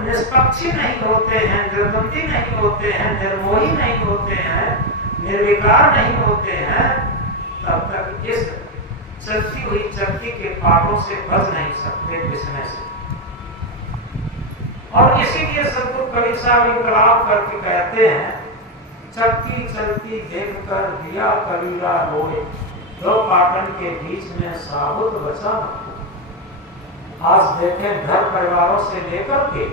निष्पक्षी नहीं होते हैं, निर्बंधी नहीं होते हैं, निर्मोही नहीं होते हैं, निर्विकार नहीं होते हैं, तब तक इस चलती हुई चक्की के पाटों से बच नहीं सकते पिसने से। और इसीलिए सदगुरु कबीर साहब इंकलाब करके कहते हैं, चक्की चलती देखकर दिया कबीरा रोए, दो पाटन के बीच में साबुत बचा न। आज देखें घर परिवारों से लेकर के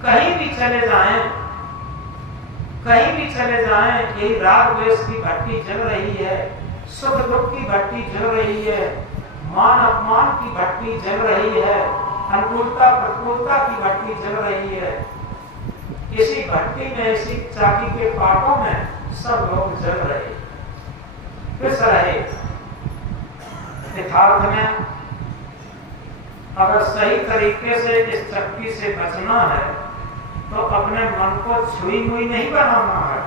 कहीं भी चले जाएं, कहीं भी चले जाएं, यही राग द्वेष की भट्टी जल रही है, सुख दुख की भट्टी जल रही है, मान अपमान की भट्टी जल रही है, अनुकूलता प्रतिकूलता की भट्टी जल रही है। इसी भट्टी में, इसी चाकी के पाटों में सब लोग जल रहे, पिस रहे। यथार्थ में अगर सही तरीके से इस चक्की से बचना है तो अपने मन को छुई मुई नहीं बनाना है।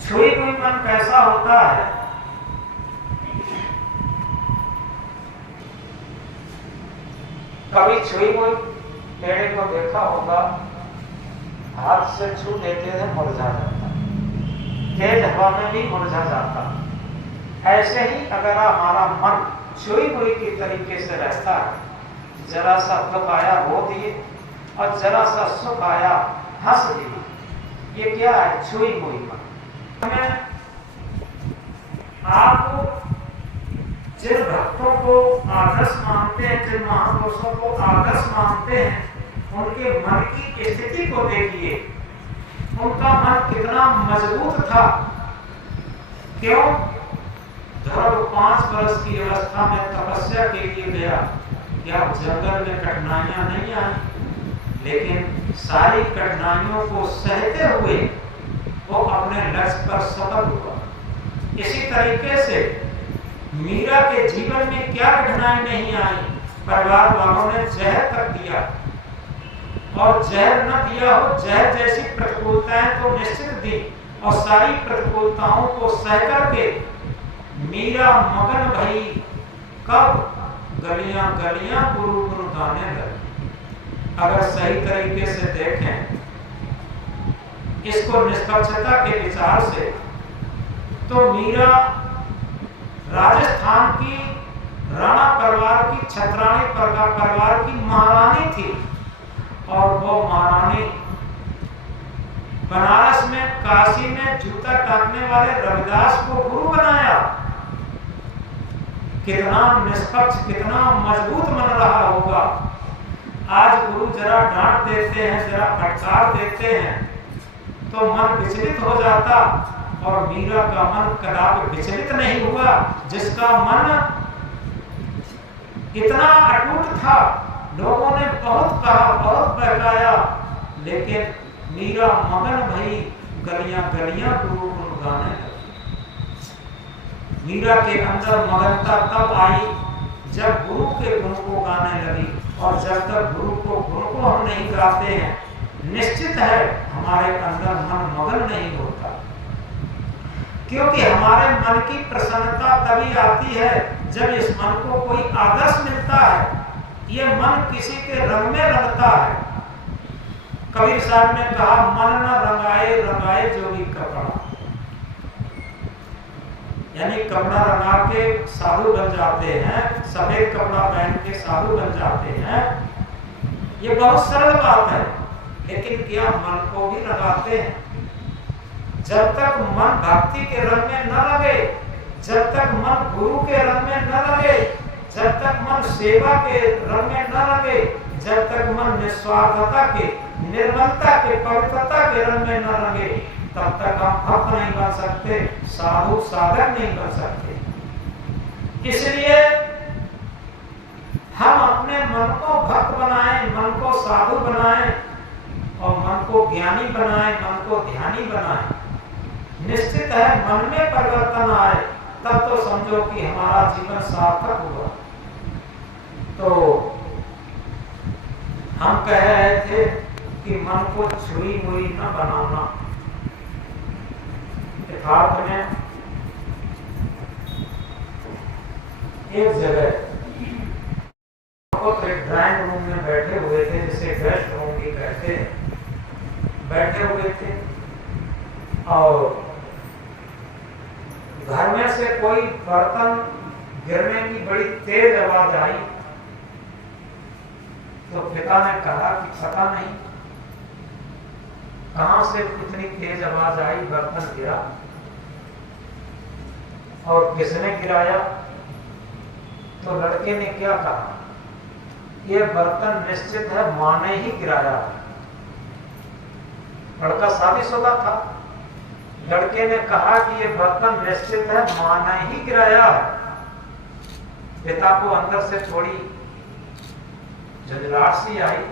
छुई मुई मन कैसा होता है? कभी छुई मुई पेड़ को देखा होगा, हाथ से छू लेते थे मुरझा जाता, तेज हवा में भी मुरझा जाता। ऐसे ही अगर हमारा मन छुई मुई की तरीके से रहता है, जरा सा दुख आया रो दिए और जरा सा सुख आया हंस दिए, ये क्या है? छुई मुई मन। हमें आप जिन भक्तों को आदर्श मानते हैं, जिन महापुरुषों को आदर्श मानते हैं, उनके मन की स्थिति को देखिए। उनका मन कितना मजबूत था। क्यों? ध्रुव 5 वर्ष की अवस्था में तपस्या के लिए गया, क्या जंगल में कठिनाइयां नहीं आई? लेकिन सारी कठिनाइयों को सहते हुए वो अपने लक्ष्य पर सफल हुआ। इसी तरीके से मीरा के जीवन में क्या कठिनाई नहीं आई? परिवार वालों ने जहर तक दिया, और जहर न दिया हो, जहर जैसी प्रतिकूलताएं तो निश्चित दी, और सारी प्रतिकूलताओं को सह करके मीरा मगन भई, कब? गलियां गलियां गुरु गुरु गाने लगे। अगर सही तरीके से देखें इसको निष्पक्षता के विचार से, तो मीरा राजस्थान की राणा परिवार की, छत्राणी परिवार की महारानी थी, और वो महारानी बनारस में, काशी में जूता टांगने वाले रविदास को गुरु बनाया। कितना निष्पक्ष, कितना मजबूत मन रहा होगा। आज गुरु जरा डांट देते हैं, जरा फटकार देते हैं तो मन विचलित हो जाता, और मीरा का मन कदापि विचलित नहीं हुआ, जिसका मन इतना अटूट था। लोगों ने बहुत कहा, बहुत बहकाया, लेकिन मीरा मगन भई, गलियां गलियां गुरु गुरु गाने लगी। मीरा के अंदर मगनता तब आई जब गुरु के गुण को गाने लगी, और जब तक गुरु को गुण को हम नहीं गाते हैं, निश्चित है हमारे अंदर मन मगन नहीं होता। क्योंकि हमारे मन की प्रसन्नता तभी आती है जब इस मन को कोई आदर्श मिलता है। ये मन किसी के रंग में रंगता है। कबीर साहब ने कहा, मन न रंगाए रंगाए जोगी कपड़ा, यानी कपड़ा रंगा के साधु बन जाते हैं, सफेद कपड़ा पहन के साधु बन जाते हैं। ये बहुत सरल बात है, लेकिन क्या मन को भी रंगाते हैं? जब तक मन भक्ति के रंग में न लगे, जब तक मन गुरु के रंग में न लगे, जब तक मन सेवा के रंग में न लगे, जब तक मन निस्वार्थता के, निर्मलता के, पवित्रता के रंग में न लगे, तब तक हम भक्त नहीं बन सकते, साधु साधक नहीं बन सकते। इसलिए हम अपने मन को भक्त बनाएं, मन को साधु बनाएं, और मन को ज्ञानी बनाएं, मन को ध्यानी बनाएं। निश्चित है मन में परिवर्तन आए, तब तो समझो कि हमारा जीवन सार्थक हुआ। तो हम कह रहे थे कि मन को छुई मुई न बनाना। यथार्थ में एक जगह ड्राइंग रूम में बैठे हुए थे, और घर में से कोई बर्तन गिरने की बड़ी तेज आवाज आई तो पिता ने कहा कि पता नहीं कहां से इतनी तेज आवाज आई, बर्तन गिरा और किसने गिराया। तो लड़के ने क्या कहा, यह बर्तन निश्चित है मां ने ही गिराया। लड़का शादीशुदा था। लड़के ने कहा कि यह बर्तन निश्चित है मां ने ही गिराया। पिता को अंदर से थोड़ी झंझलाहट सी आई।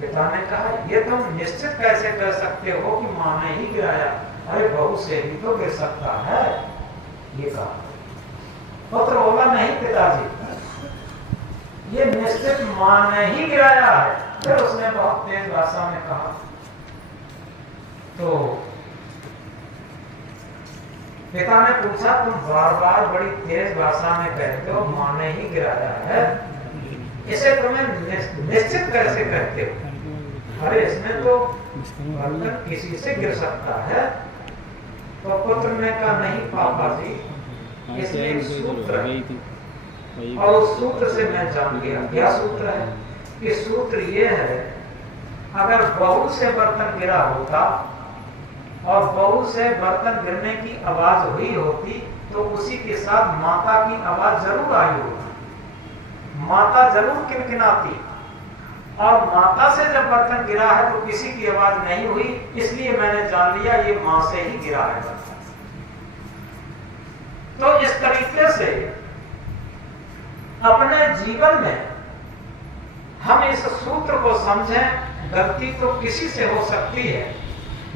पिता ने कहा, ये तुम निश्चित कैसे कर सकते हो कि मां ने ही गिराया, अरे बहू से भी तो गिर सकता है, ये कहा। पुत्र बोला, नहीं पिताजी, ये निश्चित मां ने ही गिराया है। फिर उसने बहुत तेज भाषा में कहा। तो पिता ने पूछा, तुम बार बार बड़ी तेज भाषा में कहते हो मां ने ही गिराया है, इसे तुम्हें निश्चित कैसे कहते हो? अरे इसमें तो बर्तन किसी से गिर सकता है। तो पुत्र ने कहा, नहीं पापा जी, इसमें एक सूत्र है और उस सूत्र से मैं जान गया। क्या सूत्र है? कि सूत्र ये है, अगर बहू से बर्तन गिरा होता और बहू से बर्तन गिरने की आवाज हुई होती तो उसी के साथ माता की आवाज जरूर आई होती, माता जरूर किनकिनाती। और माता से जब बर्तन गिरा है तो किसी की आवाज नहीं हुई, इसलिए मैंने जान लिया ये मां से ही गिरा है बर्तन। तो इस तरीके से अपने जीवन में हम इस सूत्र को समझें। गलती तो किसी से हो सकती है,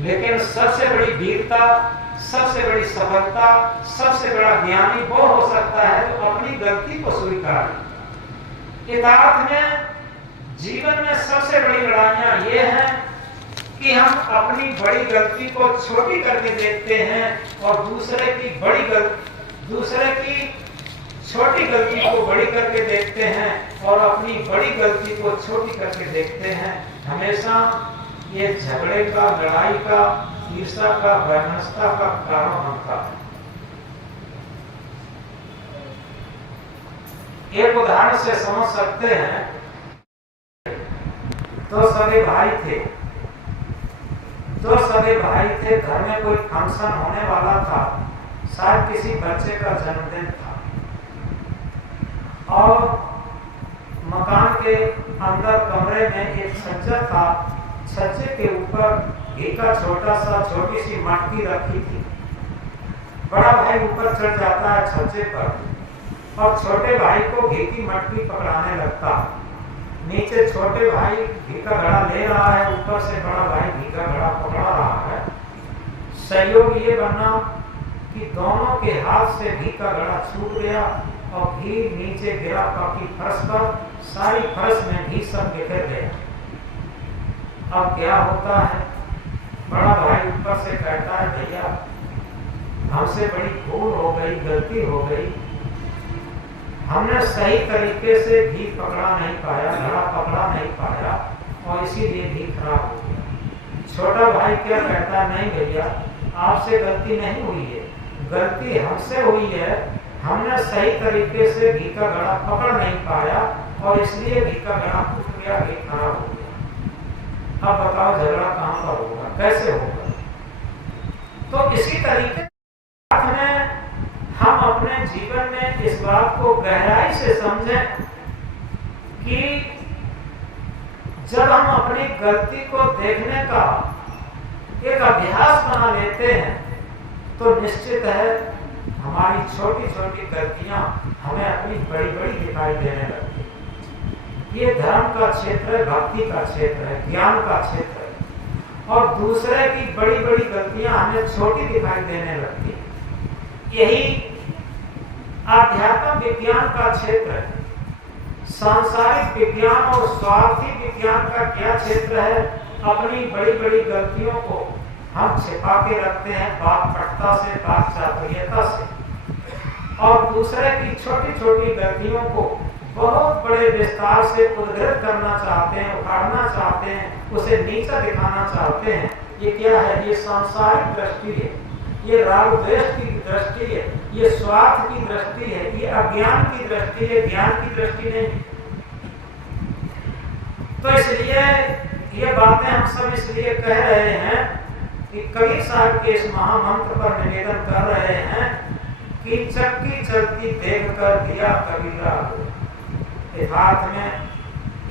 लेकिन सबसे बड़ी वीरता, सबसे बड़ी सफलता, सबसे बड़ा ज्ञानी वो हो सकता है जो अपनी गलती को स्वीकार। यथार्थ में जीवन में सबसे बड़ी लड़ाइयां ये हैं कि हम अपनी बड़ी गलती को छोटी करके देखते हैं और दूसरे की छोटी गलती को बड़ी करके देखते हैं और अपनी बड़ी गलती को छोटी करके देखते हैं। हमेशा ये झगड़े का, लड़ाई का, ईर्ष्या का, वैमनस्यता का कारण बनता है। एक उदाहरण से समझ सकते हैं। दो सगे भाई थे, घर में कोई फंक्शन होने वाला था, शायद किसी बच्चे का जन्मदिन था और मकान के अंदर कमरे में एक छज्जा था। छज्जे के ऊपर घी का छोटी सी मटकी रखी थी। बड़ा भाई ऊपर चढ़ जाता है छज्जे पर और छोटे भाई को घी की मटकी पकड़ाने लगता है। नीचे छोटे भाई घी का घड़ा ले रहा है, ऊपर से बड़ा भाई घी का घड़ा पकड़ा रहा है। सहयोग ये बना कि दोनों के हाथ से घी का घड़ा छूट गया और घी नीचे गिरा पक्की फर्श पर। सारी फर्श में घी सब बिखर गया। अब क्या होता है, बड़ा भाई ऊपर से कहता है, भैया हमसे बड़ी भूल हो गई, गलती हो गई, हमने सही तरीके से घी पकड़ा नहीं पाया, घड़ा पकड़ा नहीं पाया और इसीलिए घी खराब हो गया। छोटा भाई क्या कहता है, नहीं भैया आपसे गलती नहीं हुई है, गलती हमसे हुई है, हमने सही तरीके से घी का घड़ा पकड़ नहीं पाया और इसलिए घी का घड़ा फूट गया, घी खराब हो गया। अब बताओ झगड़ा कहां पर होगा, कैसे होगा? तो इसी तरीके में हम अपने जीवन में इस बात को गहराई से समझें कि जब हम अपनी गलती को देखने का एक अभ्यास बना लेते हैं तो निश्चित है हमारी छोटी छोटी गलतियां हमें अपनी बड़ी बड़ी दिखाई देने लगती हैं। ये धर्म का क्षेत्र है, भक्ति का क्षेत्र है, ज्ञान का क्षेत्र है और दूसरे की बड़ी बड़ी गलतियां हमें छोटी दिखाई देने लगती हैं। यही आध्यात्म विज्ञान का क्षेत्र है। सांसारिक विज्ञान और स्वार्थी विज्ञान का क्या क्षेत्र है? अपनी बड़ी बड़ी गलतियों को हम छिपा के रखते हैं बाकपटुता से, बाकचातुर्यता से और दूसरे की छोटी छोटी गलतियों को बहुत बड़े विस्तार से उद्धृत करना चाहते हैं, उखाड़ना चाहते हैं, उसे नीचा दिखाना चाहते हैं। ये क्या है? ये सांसारिक दृष्टि है, ये राग द्वेष की दृष्टि है, ये स्वार्थ की दृष्टि है, ये अज्ञान की दृष्टि है, ज्ञान की दृष्टि नहीं। तो इसलिए ये बातें हम सब इसलिए कह रहे हैं कि कबीर साहब के इस महामंत्र पर निवेदन कर रहे हैं कि चक्की चलती देख कर दिया कबीरा को। यथार्थ में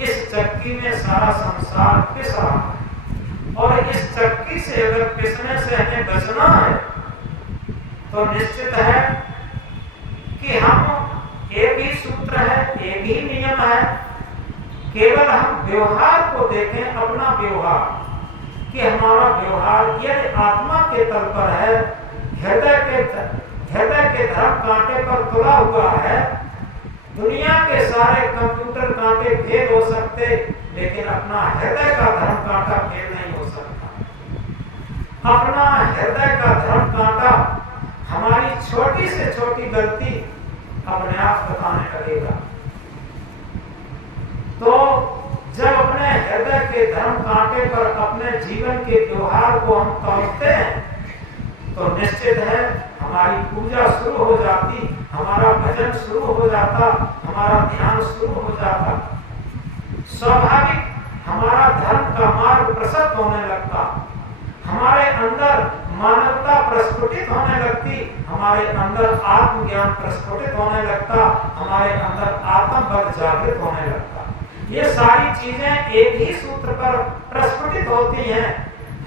इस चक्की में सारा संसार पिस रहा है और इस चक्की से अगर पिसने से हमें बचना है तो निश्चित है कि हम एक ही सूत्र है, एक ही नियम है, केवल हम व्यवहार को देखें, अपना व्यवहार, कि हमारा व्यवहार यदि आत्मा के तल पर है, हृदय के धर्म कांटे पर तुला हुआ है, दुनिया के सारे कंप्यूटर कांटे फेल हो सकते, लेकिन अपना हृदय का धर्म कांटा फेल नहीं हो सकता। अपना हृदय का धर्म कांटा हमारी छोटी से छोटी गलती अपने आप बताने लगेगा। तो जब अपने हृदय के धर्म कांटे पर अपने जीवन के व्यवहार को हम तोलते हैं तो निश्चित है हमारी पूजा शुरू हो जाती, हमारा भजन शुरू हो जाता, हमारा ध्यान शुरू हो जाता, स्वाभाविक हमारा धर्म का मार्ग प्रशस्त होने लगता, हमारे अंदर मानवता प्रस्फुटित होने लगती, हमारे अंदर आत्मज्ञान प्रस्फुटित होने लगता, हमारे अंदर आत्मबल जागृत होने लगता। ये सारी चीजें एक ही सूत्र पर प्रस्फुटित होती हैं।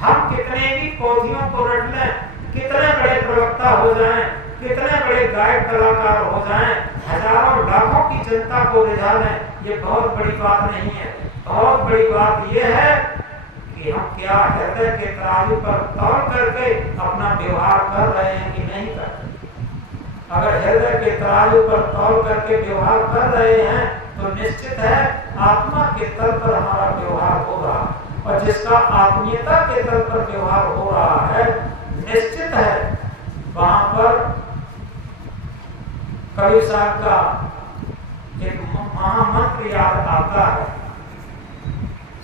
हम कितने भी पोथियों को रट लें, कितने बड़े प्रवक्ता हो जाएं, कितने बड़े गायक कलाकार हो जाएं, हजारों लाखों की जनता को रिझा लें, ये बहुत बड़ी बात नहीं है। बहुत बड़ी बात यह है कि हम क्या हृदय के तराजू पर तौल करके अपना व्यवहार कर रहे हैं कि नहीं कर रहे। अगर हृदय के तराजू पर तौल करके व्यवहार कर रहे हैं तो निश्चित है आत्मा के तल पर हमारा व्यवहार हो रहा है, और जिसका आत्मीयता के तल पर व्यवहार हो रहा है निश्चित है वहां पर कबीर साहब का एक महामंत्र याद आता है,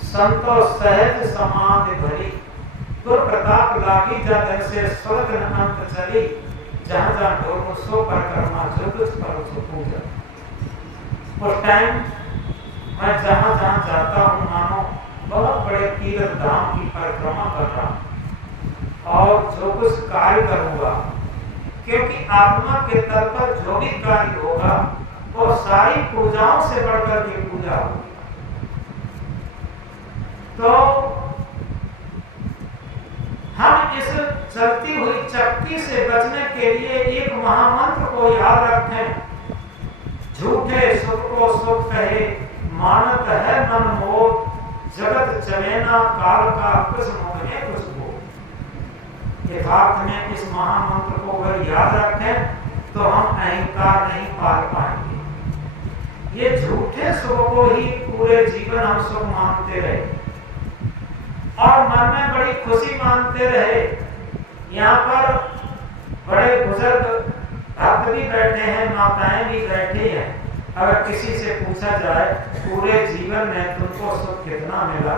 संतो सहज समाधि भरी, तो प्रताप लागी जा दर से स्वर्ग न अंत चली, जहां जहां ढोल सो परिक्रमा जो कुछ पर सो पूजा। उस टाइम मैं जहां जहां जाता हूं मानो बहुत बड़े तीर्थ धाम की परिक्रमा कर रहा हूं और जो कुछ कार्य करूंगा, क्योंकि आत्मा के तल पर जो भी कार्य होगा वो सारी पूजाओं से बढ़कर के पूजा होगी। तो हम इस चलती हुई चक्की से बचने के लिए एक महामंत्र को याद रखें, झूठे सुख को सुख कहे, मानत है मन मोह, जगत चलेना काल का कुछ मोहने कुछ हो। यथार्थ में इस महामंत्र को अगर याद रखें तो हम अहंकार नहीं पाल पाएंगे। ये झूठे सुख को ही पूरे जीवन हम सुख मानते रहे और मन में बड़ी खुशी मानते रहे। यहाँ पर बड़े बुजुर्ग भक्त भी बैठे हैं, माताएं भी बैठी हैं। अगर किसी से पूछा जाए पूरे जीवन में तुमको सुख कितना मिला,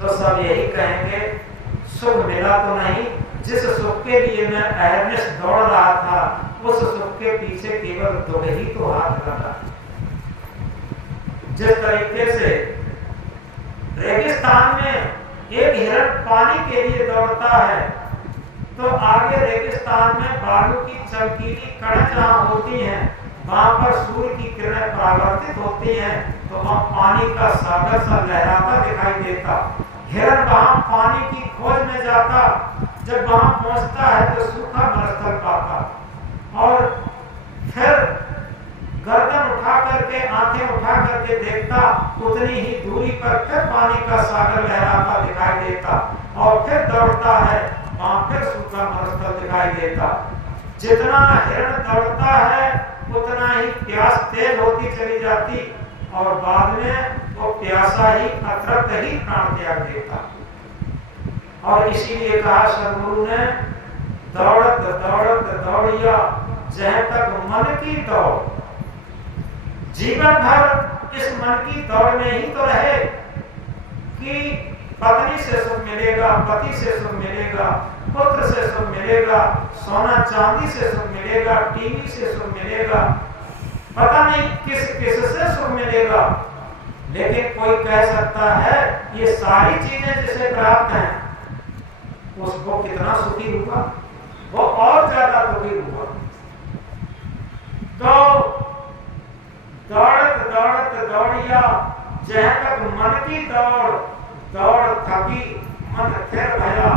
तो सब यही कहेंगे सुख मिला तो नहीं, जिस सुख के लिए मैं अहरनिश दौड़ रहा था उस सुख के पीछे केवल दो ही तो हाथ लगा। जिस तरीके से रेगिस्तान में एक हिरण पानी के लिए दौड़ता है तो आगे रेगिस्तान में बालू की चमकीली कड़क जहां होती हैं वहां पर सूर्य की किरणें परावर्तित होती हैं तो वहां पानी का सागर सा लहराता दिखाई देता। हिरण वहां पानी की खोज में जाता, जब वहां पहुंचता है तो सूखा मरुस्थल पाता और फिर गर्दन उठा करके आंखें उठा करके देखता, उतनी ही दूरी पर फिर पानी का सागर लहराता दिखाई देता और फिर दौड़ता है, वहां फिर सूखा मरुस्थल दिखाई देता। जितना हिरण दौड़ता है उतना ही प्यास तेज होती चली जाती और बाद में वो प्यासा ही अतृप्त ही प्राण त्याग देता। और इसीलिए कहा सदगुरु ने, दौड़त दौड़त दौड़िया जहाँ तक मन की दौड़। जीवन भर इस मन की दौड़ में ही तो रहे कि पत्नी से सुख मिलेगा, पति से सुख मिलेगा, पुत्र से सुख मिलेगा, सोना चांदी से सुख मिलेगा, टीवी से सुख मिलेगा, पता नहीं किस किस से सुख मिलेगा। लेकिन कोई कह सकता है ये सारी चीजें जिसे प्राप्त हैं उसको कितना सुखी होगा, वो और ज्यादा दुखी होगा। तो दौड़त दौड़त दौड़िया जहाँ तक मन की दौड़, दौड़ थकी मन थिर भया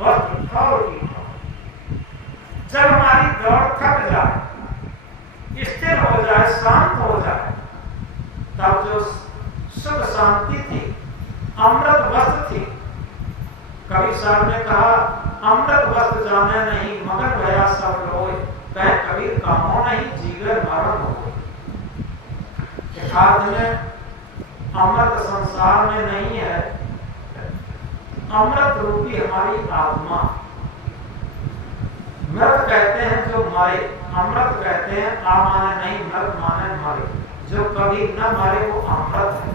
वस्त्र ठौर की। जब हमारी दौड़ थक जाए, स्थिर हो जाए, शांत हो जाए, तब जो सुख शांति थी, अमृत वस्त्र थी। कवि साहब ने कहा अमृत वस्त्र जाने नहीं मगन भया सब लोग, कह कबीर कामो नहीं जीगर मरण हो। यथार्थ में अमृत संसार में नहीं है, अमृत रूपी हमारी आत्मा। मृत कहते हैं जो मरे, अमृत कहते हैं आ माने नहीं, मृत माने मरे, जो कभी न मरे वो अमृत है।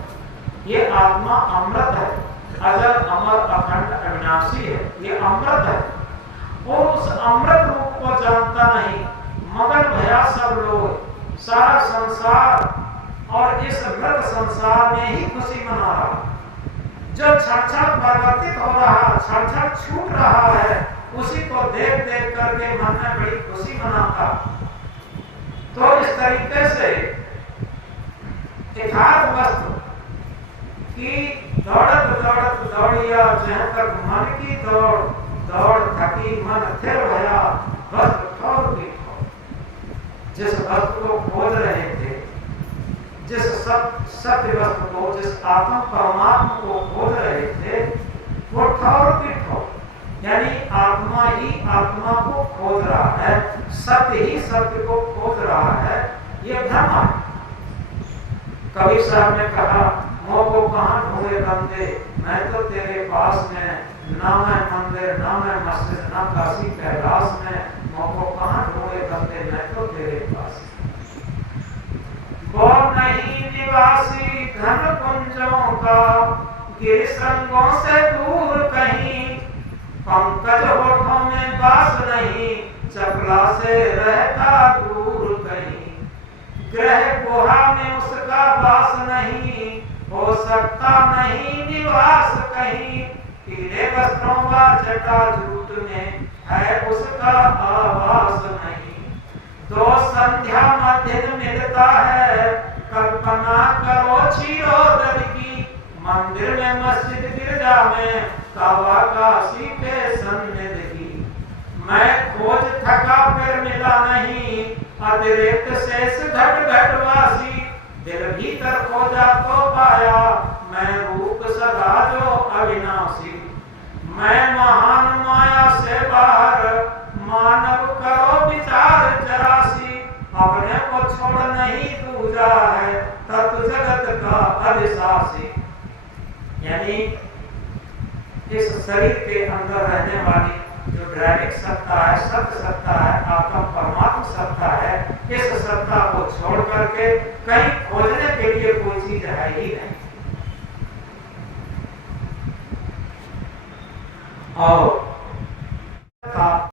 ये आत्मा अमृत है, अजर अमर अखंड अविनाशी है, ये अमृत है। और उस अमृत रूप को जानता नहीं, मगन भया सब लोग, सारा संसार और इस मृत संसार में ही खुशी मना रहा। जो क्षण परिवर्तित हो रहा, क्षण छूट रहा है, उसी को देख देख करके मन में बड़ी खुशी मनाता। तो इस तरीके से यथार्थ वस्तु की दौड़त दौड़त दौड़िया जहाँ तक मन की दौड़, दौड़ थकी मन थिर भया वस्त्र ठौर की ठौर। जिस वस्तु को खोज रहे थे, जिस सत्य वस्तु को, जिस आत्म परमात्मा को खोज रहे थे, वो ठौर की ठौर, यानी आत्मा ही आत्मा को खोज रहा है, सत्य ही सत्य को खोज रहा है, ये भ्रम है। कबीर साहब ने कहा मोह को कहाँ ढूंढे बंदे, मैं तो तेरे पास में, ना मैं मंदिर ना मैं मस्जिद ना काशी कैलाश में, मोह को कहाँ ढूंढे बंदे, मैं तो तेरे पास। वो नहीं निवासी घन कुंजों का, गिर संगों से दूर कहीं, पंकज होठों में बास नहीं, चपला से रहता दूर कहीं। ग्रह गुहा में उसका वास नहीं, हो सकता नहीं निवास कहीं। पीले वस्त्रों का जटा जूट में है उसका आवास नहीं। दो संध्या मध्य मिलता है, कल्पना करो क्षीरोदर की। मंदिर में मस्जिद गिरजा में, काबा काशी के सन्निधि की। मैं खोज थका फिर मिला नहीं, अतिरिक्त शेष घट घटवासी। दिल भीतर खोजा तो पाया, मैं रूप सदा जो अविनाशी। मैं महान माया से बाहर, मानव करो विचार जरासी। अपने को छोड़ नहीं दूजा है, तत्व जगत का अधिशासी। यानी इस शरीर के अंदर रहने वाली जो ड्राइविंग सत्ता है, सत्य सत्ता है, आत्म परमात्मा सत्ता है, इस सत्ता को छोड़ करके कहीं खोजने के लिए कोई चीज है ही नहीं।